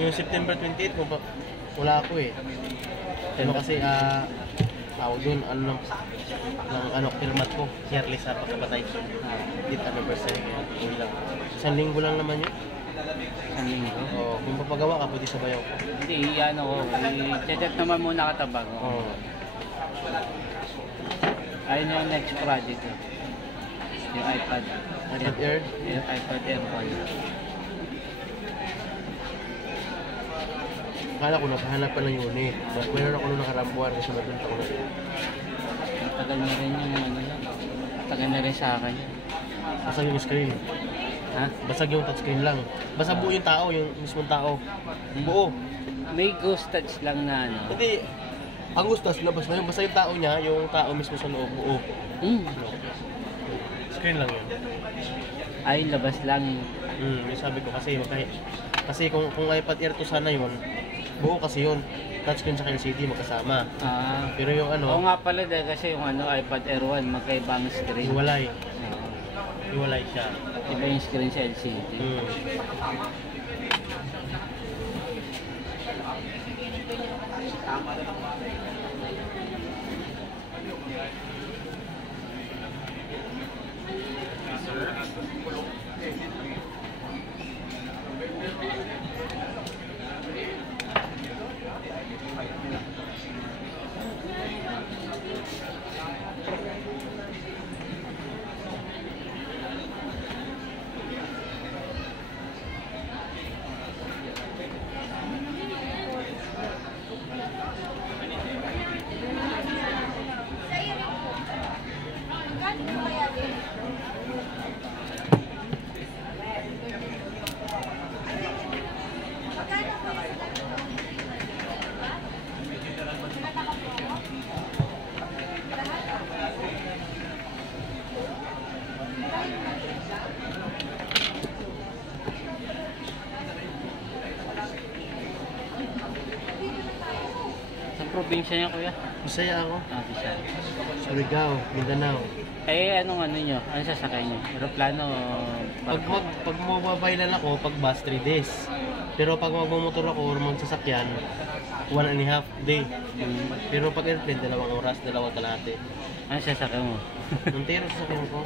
Yung September 28, wala ako eh. Pero kasi, tawag dun, ano, firmat ko, careless sa pagkapatay. Date anniversary, kaya uwi lang. 1 linggo lang naman yun. 1 linggo? Oo, kung papagawa ka, pwede sabayaw ko. Hindi, ano ko, i-check naman muna katabag ko. Oo. Ayun yung next project ko. Yung iPad. iPad Air? Yung iPad Air 1. Akala ko nakahanap pa ng unit. Mayroon ako nung nakarambuan kasi mabunta ko na rin. Matagal na rin yung ano yan. Matagal na rin sa akin. Basag yung screen. Ha? Basag yung touchscreen lang. Basta buo yung tao, yung mismong tao. Buo. May ghost touch lang na ano. Hindi, ang gustas labas na yun. Basta yung tao niya, yung tao mismo sa loob, buo. Screen lang yun. Ay, labas lang. Yung sabi ko kasi kung iPad Air to sana yun, buo kasi yun. Touchscreen sa LCD magkasama. Pero yung ano... Oo nga pala dahil kasi yung ano, iPad Air 1, magkaibang screen. Hiwalay. Hiwalay siya. Iba yung screen sa LCD. Probinsya niya, kuya? Bisaya ako. Bisaya. Surigao, Mindanao. Eh, anong ano nyo? Ano sasakay nyo? Aeroplano o barko? Pag mababaylan ako, pag bus, 3 days. Pero pag magmamotor ako or magsasakyan, 1.5 day. Pero pag airplane, 2 oras, 2 kalahati. Ano sasakay mo? Montero sasakyan ko.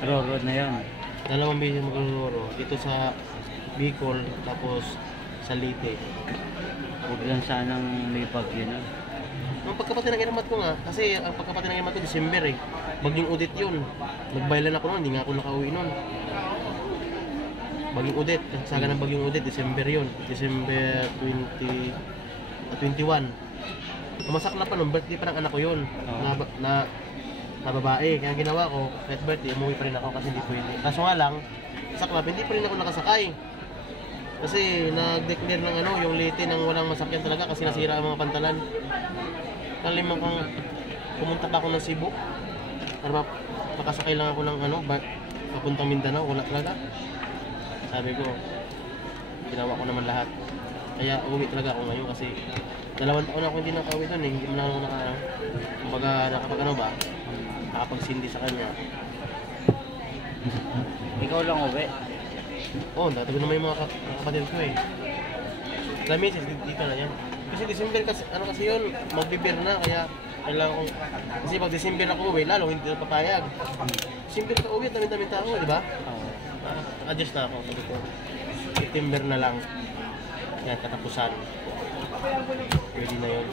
Road na yun. 2 beses mag-roro. Dito sa Bicol, tapos sa Leyte. Huwag lang sanang may bagyo na. Nung pagkapatid ng iramat ko nga, kasi ang pagkapatid ng iramat ko, December eh. Bagyong Udit yun. Nagbaylan ako noon, hindi nga ako nakauwi noon. Bagyong Udit, kasaga ng Bagyong Udit, December yun. December 21. Kumasak na pa nung birthday pa ng anak ko yun. Na babae. Kaya ginawa ko, kahit birthday, umuwi pa rin ako kasi hindi pwede. Kaso nga lang, saklap, hindi pa rin ako nakasakay. Kasi nag-declare ng ano, yung Leyte nang walang masakyan talaga kasi nasira ang mga pantalan. Kalimang kung pumunta pa ako ng Cebu para makasakay lang ako ng ano, papuntang Mindanao, wala talaga. Sabi ko, ginawa ko naman lahat. Kaya uwi talaga ako ngayon kasi 2 taon ako hindi nakauwi doon eh. Hindi mo na ako kumbaga nakapag-ano ba, nakapagsindi sa kanya. Ikaw lang uwi? Oo, natago naman yung mga kapatid ko eh. Lamis, dito na yan. Kasi December kasi, ano kasi yun, magbibir na, kaya kailangan ko. Kasi pag December ako uwi, lalo hindi na papayag. December ka uwi, dami-dami tao, di ba? Adjust na ako, sabi ko. September na lang. Yan, katapusan. Pwede na yun.